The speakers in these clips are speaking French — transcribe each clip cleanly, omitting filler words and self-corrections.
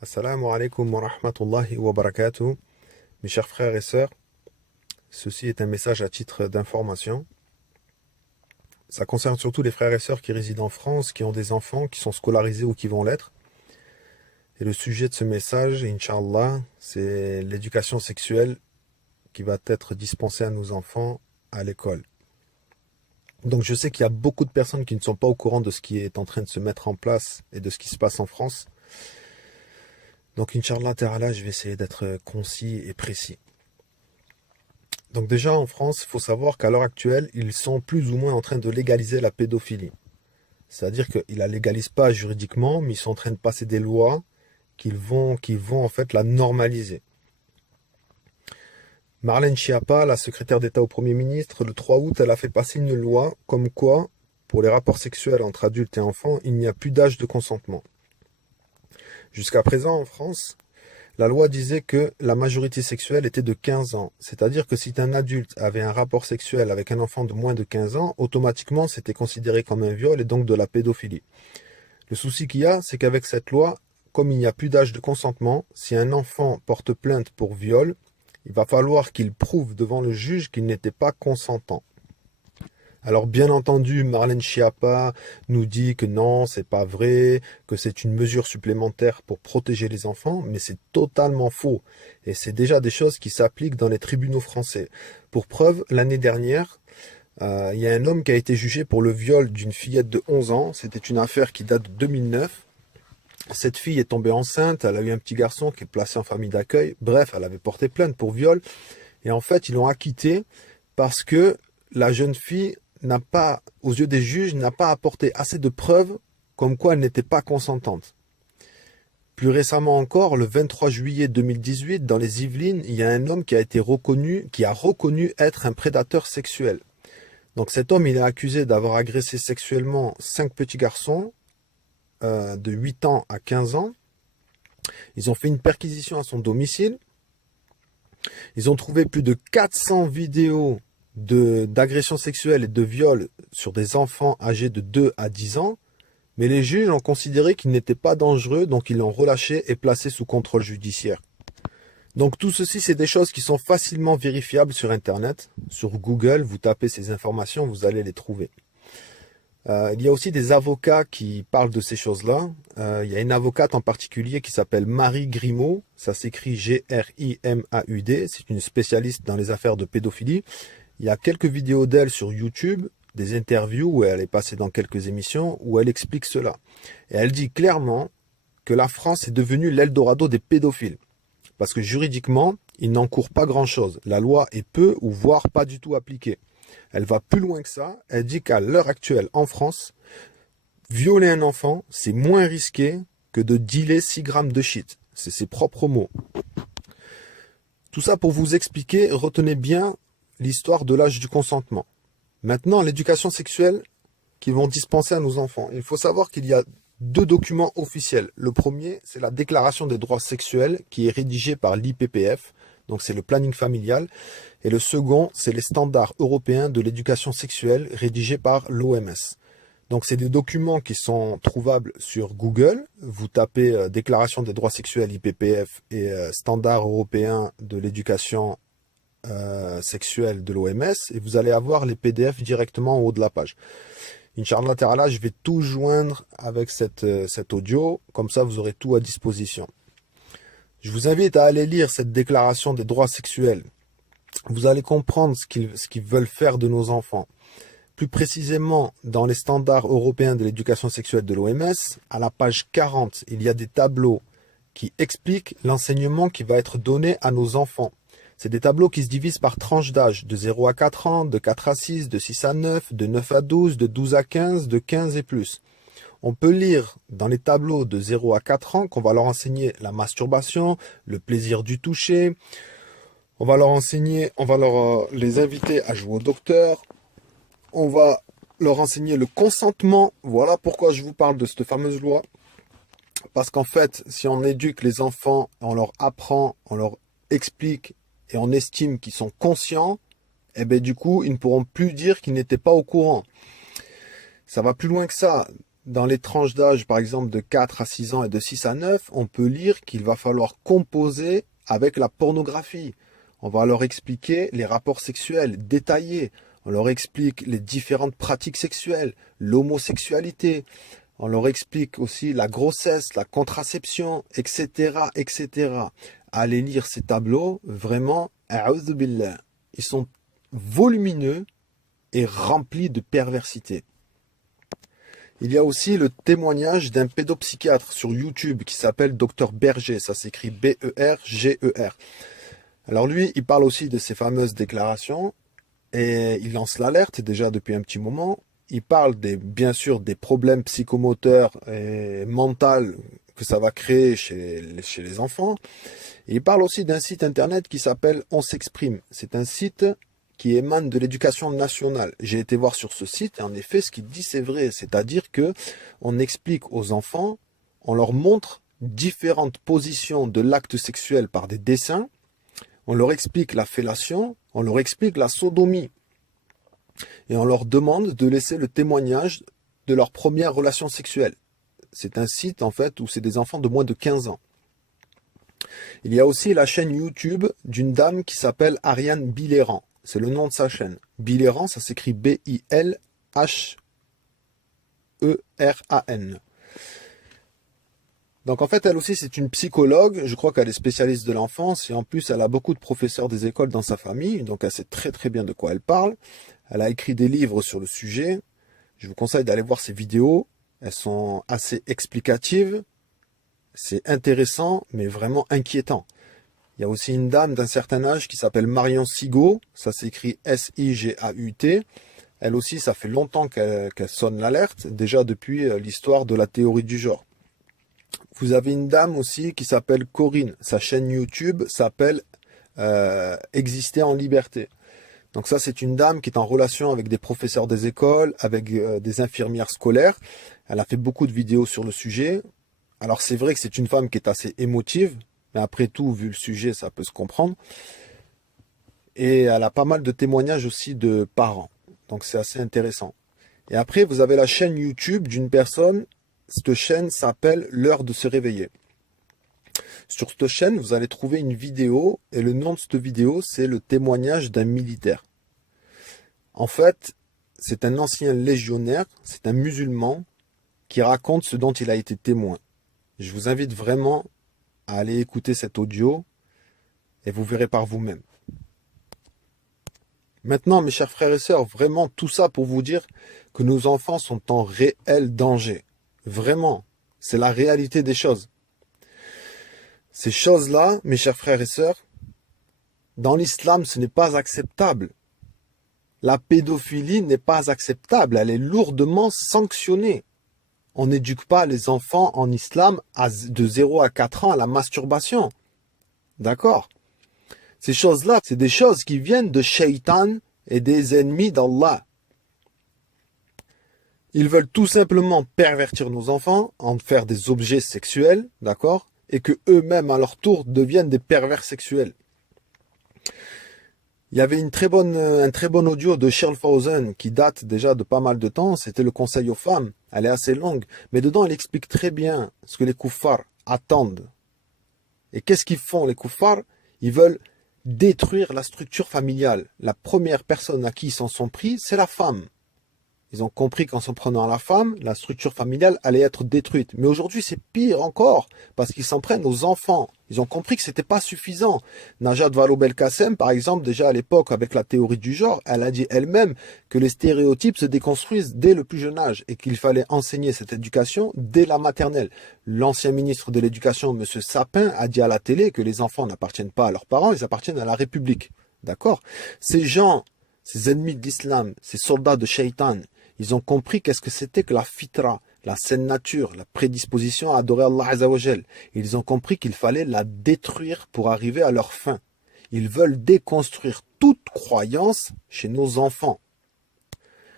Assalamu alaikum wa rahmatullahi wa barakatuh. Mes chers frères et sœurs, ceci est un message à titre d'information. Ça concerne surtout les frères et sœurs qui résident en France, qui ont des enfants, qui sont scolarisés ou qui vont l'être. Et le sujet de ce message, Inch'Allah, c'est l'éducation sexuelle qui va être dispensée à nos enfants à l'école. Donc je sais qu'il y a beaucoup de personnes qui ne sont pas au courant de ce qui est en train de se mettre en place et de ce qui se passe en France. Donc, Inch'Allah Ta'ala, je vais essayer d'être concis et précis. Donc déjà, en France, il faut savoir qu'à l'heure actuelle, ils sont plus ou moins en train de légaliser la pédophilie. C'est-à-dire qu'ils ne la légalisent pas juridiquement, mais ils sont en train de passer des lois qui vont en fait la normaliser. Marlène Schiappa, la secrétaire d'État au Premier ministre, le 3 août, elle a fait passer une loi comme quoi, pour les rapports sexuels entre adultes et enfants, il n'y a plus d'âge de consentement. Jusqu'à présent, en France, la loi disait que la majorité sexuelle était de 15 ans. C'est-à-dire que si un adulte avait un rapport sexuel avec un enfant de moins de 15 ans, automatiquement, c'était considéré comme un viol et donc de la pédophilie. Le souci qu'il y a, c'est qu'avec cette loi, comme il n'y a plus d'âge de consentement, si un enfant porte plainte pour viol, il va falloir qu'il prouve devant le juge qu'il n'était pas consentant. Alors bien entendu, Marlène Schiappa nous dit que non, c'est pas vrai, que c'est une mesure supplémentaire pour protéger les enfants, mais c'est totalement faux. Et c'est déjà des choses qui s'appliquent dans les tribunaux français. Pour preuve, l'année dernière, il y a un homme qui a été jugé pour le viol d'une fillette de 11 ans. C'était une affaire qui date de 2009. Cette fille est tombée enceinte, elle a eu un petit garçon qui est placé en famille d'accueil. Bref, elle avait porté plainte pour viol. Et en fait, ils l'ont acquitté parce que la jeune fille n'a pas, aux yeux des juges, n'a pas apporté assez de preuves comme quoi elle n'était pas consentante. Plus récemment encore, le 23 juillet 2018, dans les Yvelines, il y a un homme qui a reconnu être un prédateur sexuel. Donc cet homme, il est accusé d'avoir agressé sexuellement 5 petits garçons de 8 ans à 15 ans. Ils ont fait une perquisition à son domicile. Ils ont trouvé plus de 400 vidéos d'agressions sexuelles et de viols sur des enfants âgés de 2 à 10 ans, mais les juges ont considéré qu'il n'était pas dangereux, donc ils l'ont relâché et placé sous contrôle judiciaire. Donc tout ceci, c'est des choses qui sont facilement vérifiables sur Internet. Sur Google, vous tapez ces informations, vous allez les trouver. Il y a aussi des avocats qui parlent de ces choses-là. Il y a une avocate en particulier qui s'appelle Marie Grimaud. Ça s'écrit G-R-I-M-A-U-D. C'est une spécialiste dans les affaires de pédophilie. Il y a quelques vidéos d'elle sur YouTube, des interviews où elle est passée dans quelques émissions où elle explique cela. Et elle dit clairement que la France est devenue l'Eldorado des pédophiles. Parce que juridiquement, ils n'encourent pas grand-chose. La loi est peu ou voire pas du tout appliquée. Elle va plus loin que ça. Elle dit qu'à l'heure actuelle, en France, violer un enfant, c'est moins risqué que de dealer 6 grammes de shit. C'est ses propres mots. Tout ça pour vous expliquer, retenez bien l'histoire de l'âge du consentement. Maintenant, l'éducation sexuelle qu'ils vont dispenser à nos enfants. Il faut savoir qu'il y a 2 documents officiels. Le premier, c'est la Déclaration des droits sexuels qui est rédigée par l'IPPF, donc c'est le planning familial. Et le second, c'est les standards européens de l'éducation sexuelle rédigés par l'OMS. Donc c'est des documents qui sont trouvables sur Google. Vous tapez Déclaration des droits sexuels IPPF et standards européens de l'éducation sexuelle de l'OMS et vous allez avoir les PDF directement en haut de la page. Inch'Allah Ta'ala, je vais tout joindre avec cet audio, comme ça vous aurez tout à disposition. Je vous invite à aller lire cette déclaration des droits sexuels. Vous allez comprendre ce qu'ils veulent faire de nos enfants. Plus précisément, dans les standards européens de l'éducation sexuelle de l'OMS, à la page 40, il y a des tableaux qui expliquent l'enseignement qui va être donné à nos enfants. C'est des tableaux qui se divisent par tranches d'âge, de 0 à 4 ans, de 4 à 6, de 6 à 9, de 9 à 12, de 12 à 15, de 15 et plus. On peut lire dans les tableaux de 0 à 4 ans qu'on va leur enseigner la masturbation, le plaisir du toucher. On va les inviter à jouer au docteur. On va leur enseigner le consentement. Voilà pourquoi je vous parle de cette fameuse loi. Parce qu'en fait, si on éduque les enfants, on leur apprend, on leur explique et on estime qu'ils sont conscients, eh bien du coup, ils ne pourront plus dire qu'ils n'étaient pas au courant. Ça va plus loin que ça. dans les tranches d'âge, par exemple, de 4 à 6 ans et de 6 à 9, on peut lire qu'il va falloir composer avec la pornographie. On va leur expliquer les rapports sexuels détaillés. On leur explique les différentes pratiques sexuelles, l'homosexualité. On leur explique aussi la grossesse, la contraception, etc., etc. Allez lire ces tableaux, vraiment, a'udhu billah. Ils sont volumineux et remplis de perversité. Il y a aussi le témoignage d'un pédopsychiatre sur YouTube qui s'appelle Dr Berger, ça s'écrit B-E-R-G-E-R. Alors lui, il parle aussi de ces fameuses déclarations et il lance l'alerte déjà depuis un petit moment. Il parle bien sûr des problèmes psychomoteurs et mentaux que ça va créer chez les enfants. Et il parle aussi d'un site internet qui s'appelle On s'exprime. C'est un site qui émane de l'éducation nationale. J'ai été voir sur ce site et en effet, ce qu'il dit, c'est vrai. C'est-à-dire que on explique aux enfants, on leur montre différentes positions de l'acte sexuel par des dessins, on leur explique la fellation, on leur explique la sodomie. Et on leur demande de laisser le témoignage de leur première relation sexuelle. C'est un site, en fait, où c'est des enfants de moins de 15 ans. Il y a aussi la chaîne YouTube d'une dame qui s'appelle Ariane Biléran. C'est le nom de sa chaîne. Biléran, ça s'écrit B-I-L-H-E-R-A-N. Donc en fait, elle aussi, c'est une psychologue. Je crois qu'elle est spécialiste de l'enfance. Et en plus, elle a beaucoup de professeurs des écoles dans sa famille. Donc elle sait très très bien de quoi elle parle. Elle a écrit des livres sur le sujet. Je vous conseille d'aller voir ses vidéos. Elles sont assez explicatives. C'est intéressant, mais vraiment inquiétant. Il y a aussi une dame d'un certain âge qui s'appelle Marion Sigaud, ça s'écrit S-I-G-A-U-T. Elle aussi, ça fait longtemps qu'elle sonne l'alerte, déjà depuis l'histoire de la théorie du genre. Vous avez une dame aussi qui s'appelle Corinne, sa chaîne YouTube s'appelle Exister en liberté. Donc ça, c'est une dame qui est en relation avec des professeurs des écoles, avec des infirmières scolaires. Elle a fait beaucoup de vidéos sur le sujet. Alors c'est vrai que c'est une femme qui est assez émotive, mais après tout, vu le sujet, ça peut se comprendre. Et elle a pas mal de témoignages aussi de parents. Donc c'est assez intéressant. Et après, vous avez la chaîne YouTube d'une personne. Cette chaîne s'appelle L'heure de se réveiller. Sur cette chaîne, vous allez trouver une vidéo. Et le nom de cette vidéo, c'est le témoignage d'un militaire. En fait, c'est un ancien légionnaire, c'est un musulman qui raconte ce dont il a été témoin. Je vous invite vraiment à aller écouter cet audio et vous verrez par vous-même. Maintenant, mes chers frères et sœurs, vraiment tout ça pour vous dire que nos enfants sont en réel danger. Vraiment, c'est la réalité des choses. Ces choses-là, mes chers frères et sœurs, dans l'islam, ce n'est pas acceptable. La pédophilie n'est pas acceptable, elle est lourdement sanctionnée. On n'éduque pas les enfants en islam de 0 à 4 ans à la masturbation. D'accord? Ces choses-là, c'est des choses qui viennent de Shaitan et des ennemis d'Allah. Ils veulent tout simplement pervertir nos enfants, en faire des objets sexuels, d'accord? Et que eux-mêmes, à leur tour, deviennent des pervers sexuels. Il y avait un très bon audio de Charles Fawzan qui date déjà de pas mal de temps. C'était le conseil aux femmes. Elle est assez longue. Mais dedans, elle explique très bien ce que les kuffars attendent. Et qu'est-ce qu'ils font, les kuffars? Ils veulent détruire la structure familiale. La première personne à qui ils s'en sont pris, c'est la femme. Ils ont compris qu'en s'en prenant à la femme, la structure familiale allait être détruite. Mais aujourd'hui, c'est pire encore, parce qu'ils s'en prennent aux enfants. Ils ont compris que c'était pas suffisant. Najat Vallaud-Belkacem, par exemple, déjà à l'époque, avec la théorie du genre, elle a dit elle-même que les stéréotypes se déconstruisent dès le plus jeune âge et qu'il fallait enseigner cette éducation dès la maternelle. L'ancien ministre de l'Éducation, M. Sapin, a dit à la télé que les enfants n'appartiennent pas à leurs parents, ils appartiennent à la République. D'accord? Ces gens, ces ennemis de l'islam, ces soldats de Shaitan, ils ont compris qu'est-ce que c'était que la fitra, la saine nature, la prédisposition à adorer Allah Azzawajal. Ils ont compris qu'il fallait la détruire pour arriver à leur fin. Ils veulent déconstruire toute croyance chez nos enfants.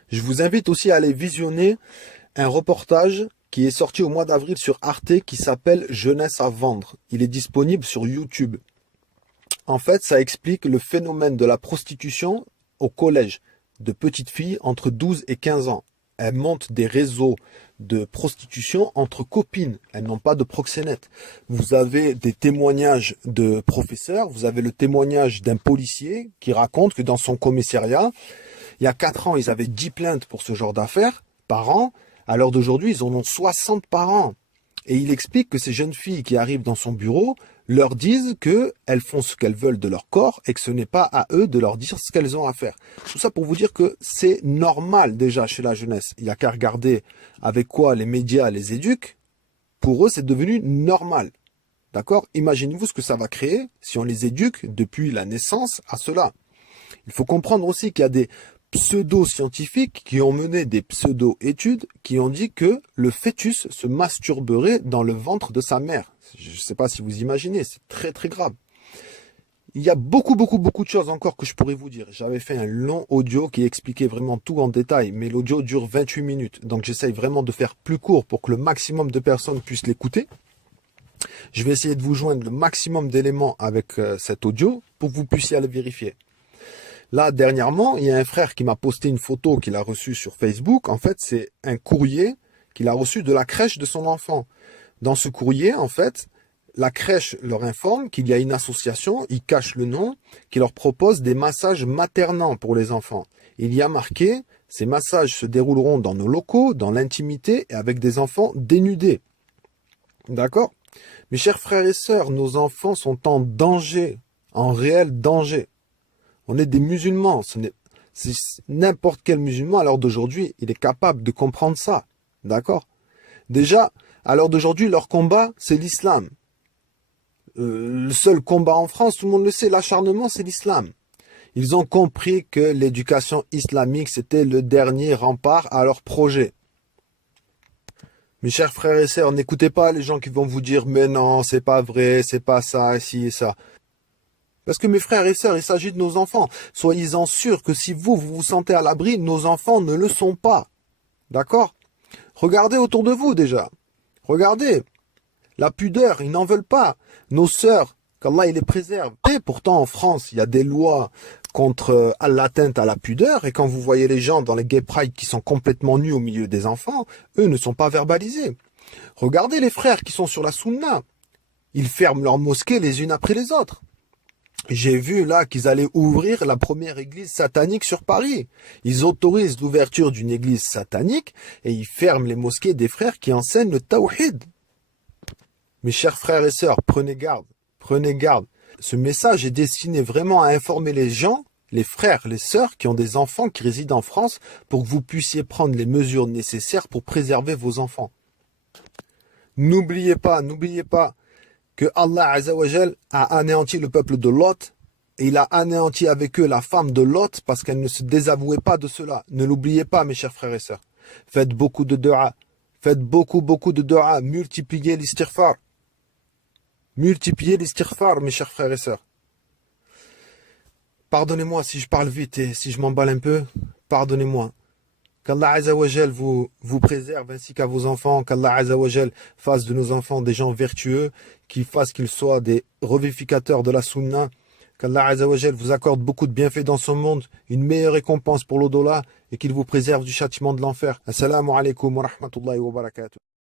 Je vous invite aussi à aller visionner un reportage qui est sorti au mois d'avril sur Arte qui s'appelle Jeunesse à vendre. Il est disponible sur YouTube. En fait, ça explique le phénomène de la prostitution au collège de petites filles entre 12 et 15 ans. Elles montent des réseaux de prostitution entre copines. Elles n'ont pas de proxénète. Vous avez des témoignages de professeurs, vous avez le témoignage d'un policier qui raconte que dans son commissariat, il y a 4 ans, ils avaient 10 plaintes pour ce genre d'affaires par an. À l'heure d'aujourd'hui, ils en ont 60 par an. Et il explique que ces jeunes filles qui arrivent dans son bureau leur disent qu'elles font ce qu'elles veulent de leur corps et que ce n'est pas à eux de leur dire ce qu'elles ont à faire. Tout ça pour vous dire que c'est normal déjà chez la jeunesse. Il n'y a qu'à regarder avec quoi les médias les éduquent. Pour eux, c'est devenu normal. D'accord? Imaginez-vous ce que ça va créer si on les éduque depuis la naissance à cela. Il faut comprendre aussi qu'il y a des pseudo-scientifiques qui ont mené des pseudo-études qui ont dit que le fœtus se masturberait dans le ventre de sa mère. Je ne sais pas si vous imaginez, c'est très très grave. Il y a beaucoup de choses encore que je pourrais vous dire. J'avais fait un long audio qui expliquait vraiment tout en détail, mais l'audio dure 28 minutes. Donc j'essaye vraiment de faire plus court pour que le maximum de personnes puissent l'écouter. Je vais essayer de vous joindre le maximum d'éléments avec cet audio pour que vous puissiez aller vérifier. Là, dernièrement, il y a un frère qui m'a posté une photo qu'il a reçue sur Facebook. En fait, c'est un courrier qu'il a reçu de la crèche de son enfant. Dans ce courrier, en fait, la crèche leur informe qu'il y a une association, ils cachent le nom, qui leur propose des massages maternants pour les enfants. Il y a marqué, ces massages se dérouleront dans nos locaux, dans l'intimité et avec des enfants dénudés. D'accord? Mes chers frères et sœurs, nos enfants sont en danger, en réel danger. On est des musulmans, c'est n'importe quel musulman à l'heure d'aujourd'hui, il est capable de comprendre ça. D'accord? Déjà, à l'heure d'aujourd'hui, leur combat, c'est l'islam. Le seul combat en France, tout le monde le sait, l'acharnement, c'est l'islam. Ils ont compris que l'éducation islamique, c'était le dernier rempart à leur projet. Mes chers frères et sœurs, n'écoutez pas les gens qui vont vous dire « Mais non, c'est pas vrai, c'est pas ça, ci et ça ». Parce que mes frères et sœurs, il s'agit de nos enfants. Soyez-en sûrs que si vous vous sentez à l'abri, nos enfants ne le sont pas. D'accord? Regardez autour de vous déjà. Regardez. La pudeur, ils n'en veulent pas. Nos sœurs, qu'Allah il les préserve. Et pourtant en France, il y a des lois contre l'atteinte à la pudeur. Et quand vous voyez les gens dans les gay pride qui sont complètement nus au milieu des enfants, eux ne sont pas verbalisés. Regardez les frères qui sont sur la sunna. Ils ferment leurs mosquées les unes après les autres. J'ai vu là qu'ils allaient ouvrir la première église satanique sur Paris. Ils autorisent l'ouverture d'une église satanique et ils ferment les mosquées des frères qui enseignent le tawhid. Mes chers frères et sœurs, prenez garde, prenez garde. Ce message est destiné vraiment à informer les gens, les frères, les sœurs qui ont des enfants qui résident en France pour que vous puissiez prendre les mesures nécessaires pour préserver vos enfants. N'oubliez pas que Allah Azzawajal a anéanti le peuple de Lot et il a anéanti avec eux la femme de Lot parce qu'elle ne se désavouait pas de cela. Ne l'oubliez pas, mes chers frères et sœurs. Faites beaucoup de dua. Faites beaucoup de dua. Multipliez l'istighfar. Multipliez l'istighfar, mes chers frères et sœurs. Pardonnez-moi si je parle vite et si je m'emballe un peu. Pardonnez-moi. Qu'Allah Azzawajal vous préserve ainsi qu'à vos enfants. Qu'Allah Azzawajal fasse de nos enfants des gens vertueux, qu'il fasse qu'ils soient des revivificateurs de la sunna. Qu'Allah Azzawajal vous accorde beaucoup de bienfaits dans ce monde, une meilleure récompense pour l'au-delà et qu'il vous préserve du châtiment de l'enfer. Assalamu alaikum wa rahmatullahi wa barakatuh.